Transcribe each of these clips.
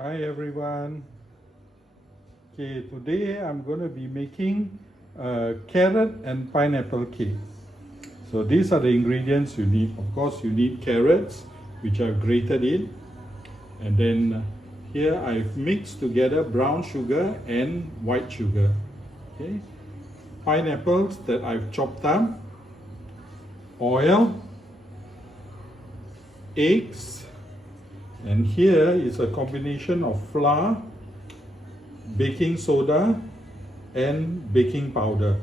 Hi everyone. Okay, today I'm going to be making a carrot and pineapple cake. So these are the ingredients you need. Of course, you need carrots, which I've grated in, and then here I've mixed together brown sugar and white sugar. Okay, pineapples that I've chopped up, oil, eggs, and here is a combination of flour, baking soda, and baking powder.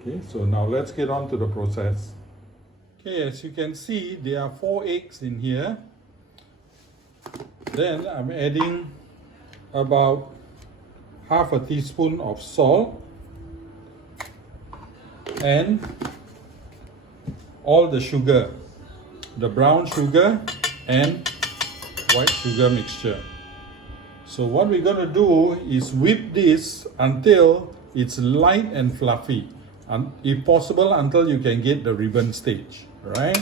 Okay, so now let's get on to the process. Okay, as you can see, there are 4 eggs in here. Then I'm adding about half a teaspoon of salt and all the sugar, the brown sugar and white sugar mixture. So what we're going to do is whip this until it's light and fluffy, and if possible until you can get the ribbon stage, right?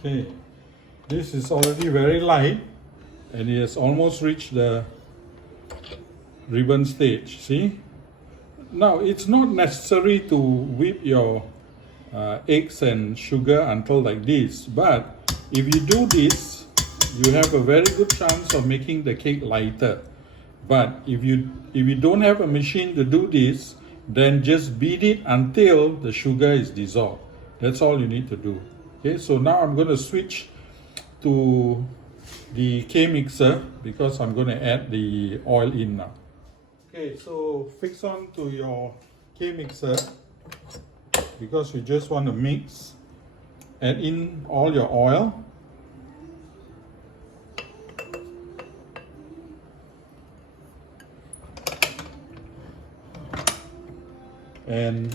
Okay, this is already very light and it has almost reached the ribbon stage. See, now it's not necessary to whip your eggs and sugar until like this, but if you do this, you have a very good chance of making the cake lighter. But if you don't have a machine to do this, then just beat it until the sugar is dissolved. That's all you need to do. Okay, so now I'm going to switch to the K mixer because I'm going to add the oil in now. Okay, so fix on to your K mixer because you just want to mix. Add in all your oil. And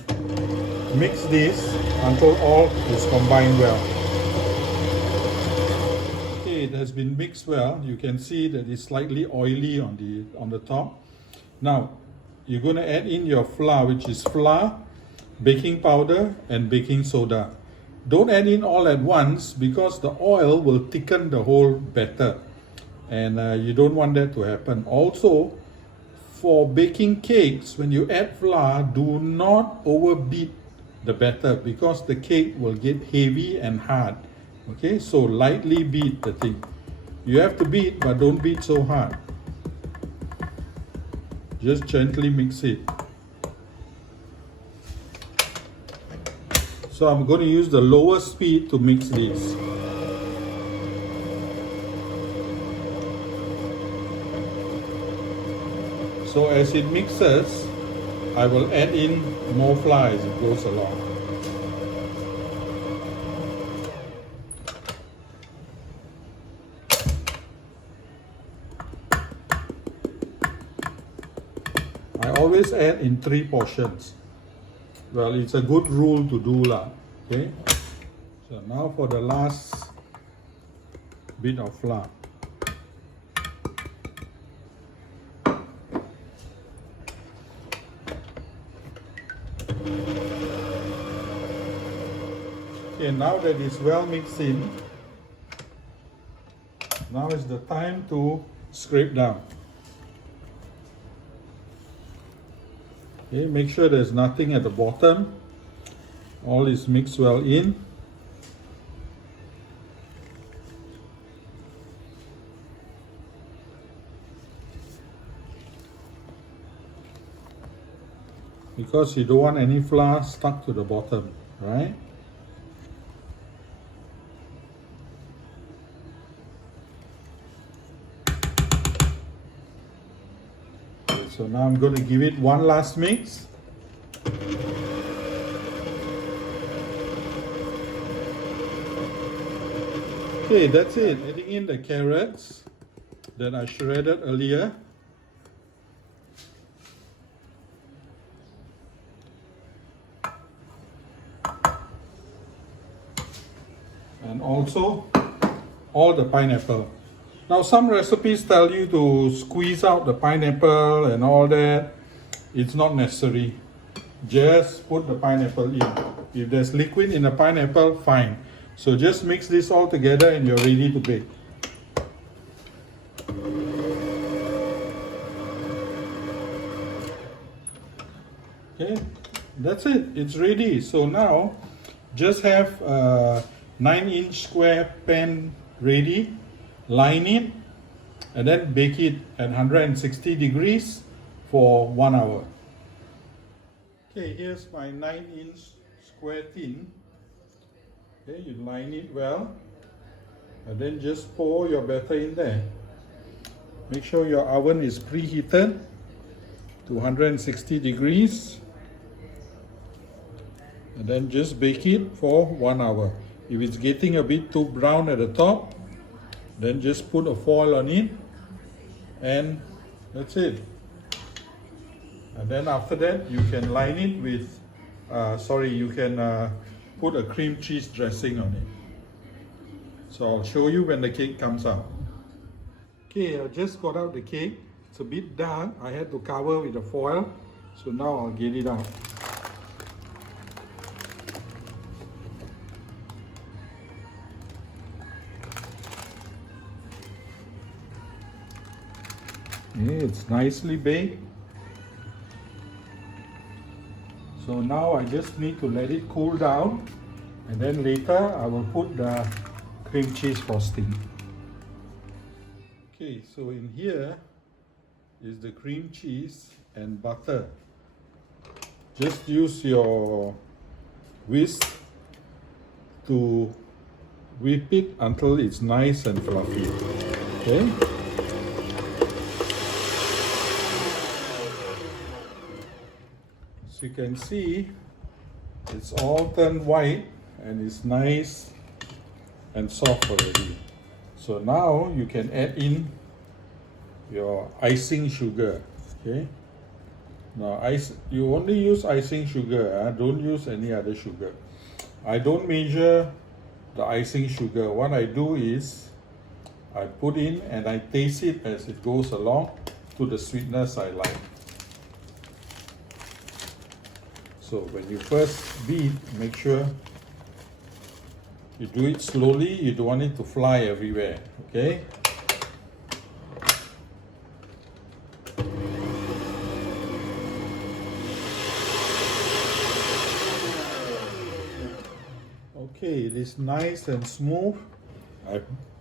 mix this until all is combined well. Okay, it has been mixed well. You can see that it's slightly oily on the top. Now, you're going to add in your flour, which is flour, baking powder, and baking soda. Don't add in all at once because the oil will thicken the whole batter, and you don't want that to happen. Also, for baking cakes, when you add flour, do not overbeat the batter because the cake will get heavy and hard. Okay, so lightly beat the thing. You have to beat, but don't beat so hard. Just gently mix it. So I'm going to use the lower speed to mix this. So as it mixes, I will add in more flour as it goes along. I always add in 3 portions. Well, it's a good rule to do lah. Okay. So now for the last bit of flour. Okay, now that it's well mixed in, now is the time to scrape down. Okay, make sure there's nothing at the bottom. All is mixed well in. Because you don't want any flour stuck to the bottom, right? Okay, so now I'm going to give it one last mix. Okay, that's it. Adding in the carrots that I shredded earlier. And also all the pineapple. Now some recipes tell you to squeeze out the pineapple and all that. It's not necessary. just put the pineapple in. If there's liquid in the pineapple, fine. So just mix this all together and you're ready to bake. Okay, that's it. It's ready. So now just have a 9-inch square pan ready, line it, and then bake it at 160 degrees for 1 hour. Okay, here's my 9-inch square tin. Okay, you line it well, and then just pour your batter in there. Make sure your oven is preheated to 160 degrees. And then just bake it for 1 hour. If it's getting a bit too brown at the top, then just put a foil on it, and that's it. And then after that, you can line it with, you can put a cream cheese dressing on it. So I'll show you when the cake comes out. Okay, I just got out the cake. It's a bit dark. I had to cover with a foil. So now I'll get it out. It's nicely baked. So now I just need to let it cool down, and then later I will put the cream cheese frosting. Okay, so in here is the cream cheese and butter. Just use your whisk to whip it until it's nice and fluffy. Okay? You can see it's all turned white and it's nice and soft already. So now you can add in your icing sugar. Okay, now you only use icing sugar, don't use any other sugar. I don't measure the icing sugar. What I do is I put in and I taste it as it goes along to the sweetness I like. So when you first beat, make sure you do it slowly. You don't want it to fly everywhere, okay? Okay, it is nice and smooth.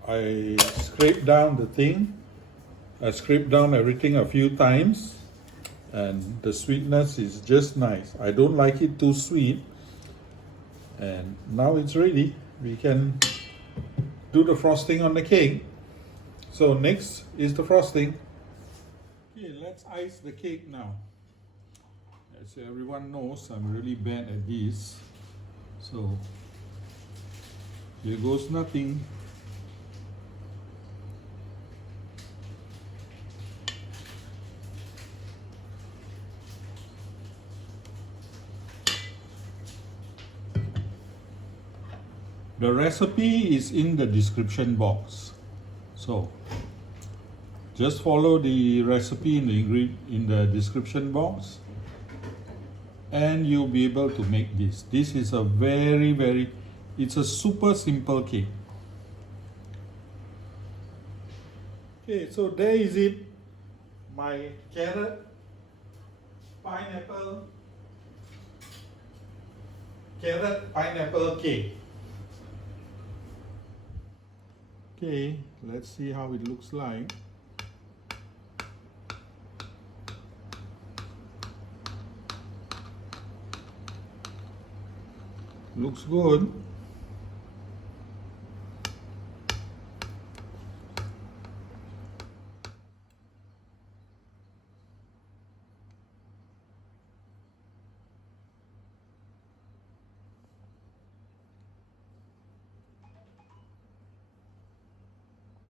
I scrape down the thing. I scrape down everything a few times. And the sweetness is just nice. I don't like it too sweet. And now it's ready. We can do the frosting on the cake. So next is the frosting. Okay, let's ice the cake now. As everyone knows, I'm really bad at this. So here goes nothing. The recipe is in the description box. So just follow the recipe in the description box and you'll be able to make this. This is a it's a super simple cake. Okay, so there is it. My carrot, pineapple cake. Okay, let's see how it looks like. Looks good.